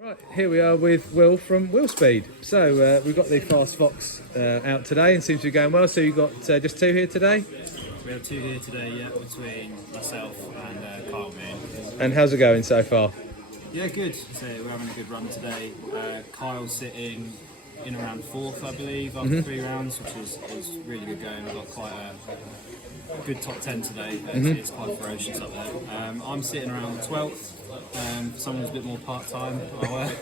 Right, here we are with Will from Willspeed. So we've got the Fast Fox out today and seems to be going well. So you've got just two here today? We have two here today, yeah, between myself and Kyle Moon. And how's it going so far? Yeah, good. So we're having a good run today. Kyle's sitting in around fourth, I believe, after 3 rounds, which is really good going. We've got quite a good top 10 today. It's quite ferocious up there. I'm sitting around the 12th. For someone who's a bit more part-time,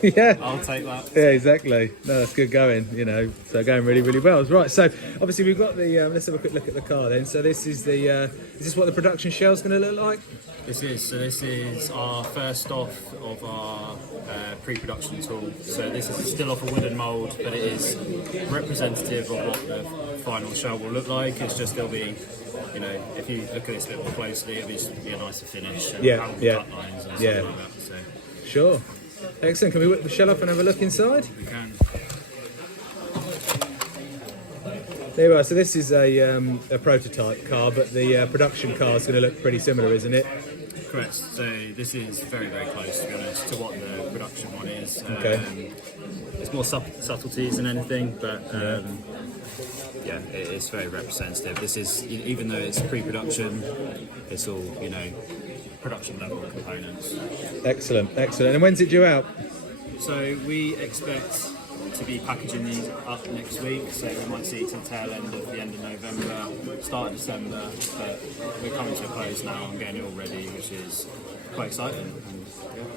Yeah, I'll take that. Yeah, exactly. No, that's good going, you know, so going really, really well. Right, so obviously we've got the, let's have a quick look at the car then. So this is the, is this what the production shell's going to look like? This is our first off of our pre-production tool. So this is still off a wooden mould, but it is representative of what the final shell will look like. It's just there'll be, you know, if you look at this a bit more closely, it'll just be a nicer finish. And Yeah, cut lines and stuff like that. So Sure. Excellent. Can we whip the shell off and have a look inside? we can. There we are. So this is a prototype car, but the production car is going to look pretty similar, isn't it? Correct. So this is very, very close, to be honest, to what the production one is. Okay. It's more subtleties than anything, but yeah, it's very representative. This is, even though it's pre-production, it's all, you know, production level components. Excellent, excellent. And when's it due out? So we expect to be packaging these up next week, so we might see it till tail end of the end of November, start of December, but we're coming to a close now and getting it all ready, which is quite exciting. And,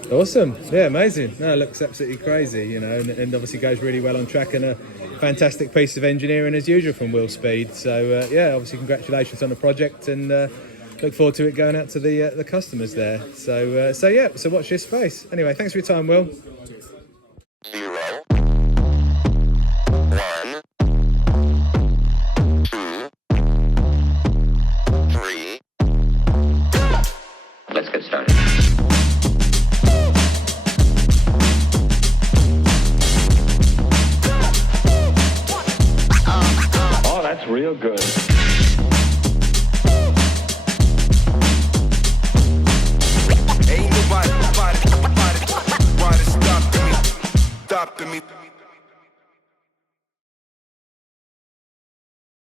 yeah. Awesome. Yeah, amazing. No, it looks absolutely crazy, you know, and obviously goes really well on track, and a fantastic piece of engineering as usual from Willspeed. So yeah, obviously congratulations on the project, and look forward to it going out to the customers there. So so yeah, so watch this space. Anyway, thanks for your time, Will. Cheers. 0, 1, 2, 3. Let's get started. Oh, that's real good.